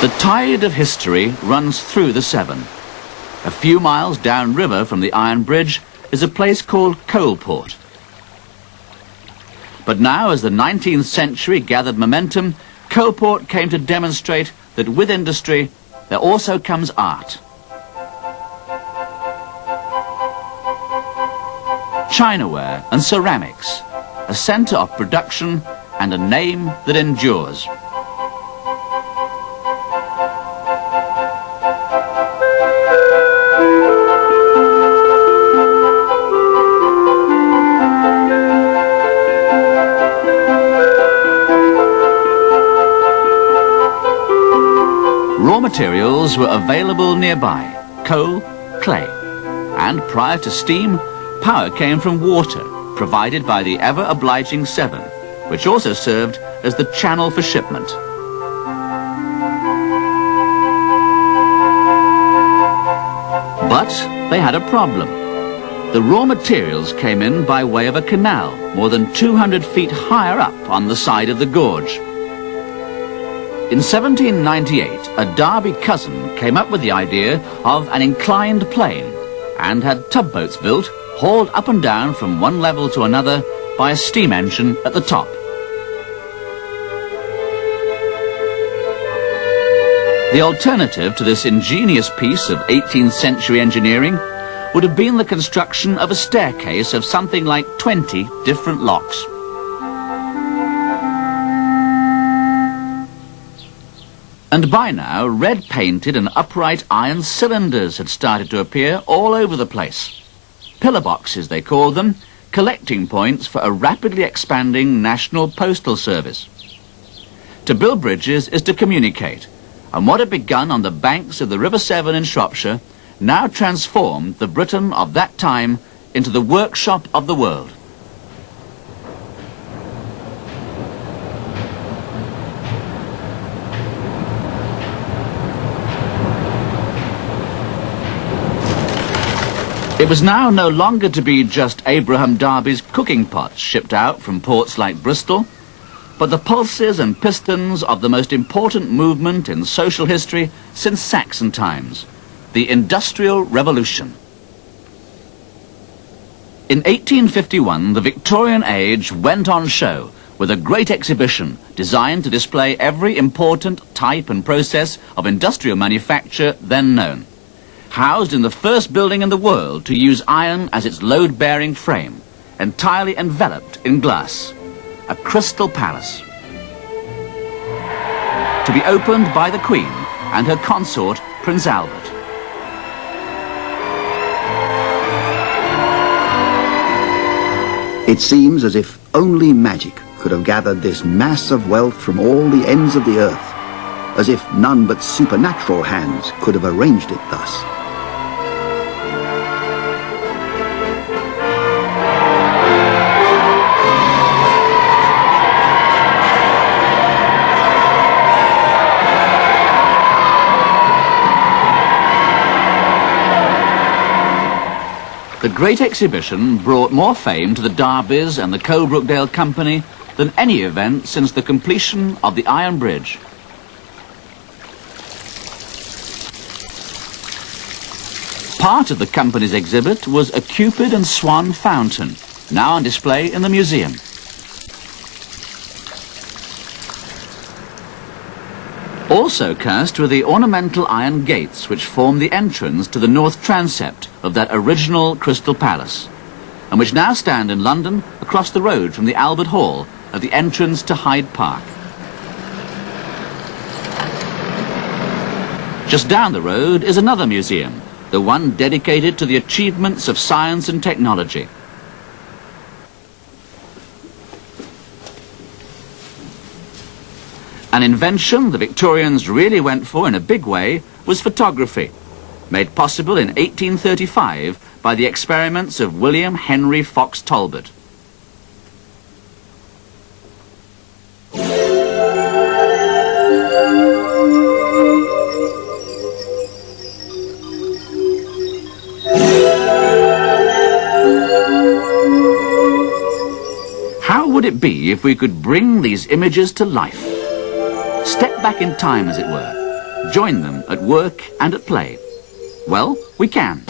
The tide of history runs through the Severn. A few miles downriver from the Iron Bridge is a place called Coalport. But now, as the 19th century gathered momentum, Coalport came to demonstrate that with industry, there also comes art. Chinaware and ceramics, a centre of production and a name that endures. Raw materials were available nearby: coal, clay, and prior to steam, power came from water provided by the ever-obliging Severn, which also served as the channel for shipment. But they had a problem. The raw materials came in by way of a canal more than 200 feet higher up on the side of the gorge. In 1798, a Derby cousin came up with the idea of an inclined plane and had tugboats built, hauled up and down from one level to another by a steam engine at the top. The alternative to this ingenious piece of 18th century engineering would have been the construction of a staircase of something like 20 different locks. And by now, red-painted and upright iron cylinders had started to appear all over the place. Pillar boxes, they called them, collecting points for a rapidly expanding national postal service. To build bridges is to communicate, and what had begun on the banks of the River Severn in Shropshire now transformed the Britain of that time into the workshop of the world. It was now no longer to be just Abraham Darby's cooking pots shipped out from ports like Bristol, but the pulses and pistons of the most important movement in social history since Saxon times, the Industrial Revolution. In 1851, the Victorian age went on show with a great exhibition designed to display every important type and process of industrial manufacture then known, housed in the first building in the world to use iron as its load-bearing frame, entirely enveloped in glass, a crystal palace. To be opened by the Queen and her consort, Prince Albert. It seems as if only magic could have gathered this mass of wealth from all the ends of the earth, as if none but supernatural hands could have arranged it thus. The Great Exhibition brought more fame to the Darbys and the Coalbrookdale Company than any event since the completion of the Iron Bridge. Part of the company's exhibit was a Cupid and Swan fountain, now on display in the museum. Also cast were the ornamental iron gates which form the entrance to the north transept of that original Crystal Palace, and which now stand in London across the road from the Albert Hall at the entrance to Hyde Park. Just down the road is another museum, the one dedicated to the achievements of science and technology. An invention the Victorians really went for in a big way was photography, made possible in 1835 by the experiments of William Henry Fox Talbot. How would it be if we could bring these images to life? Step back in time, as it were, join them at work and at play? Well, we can.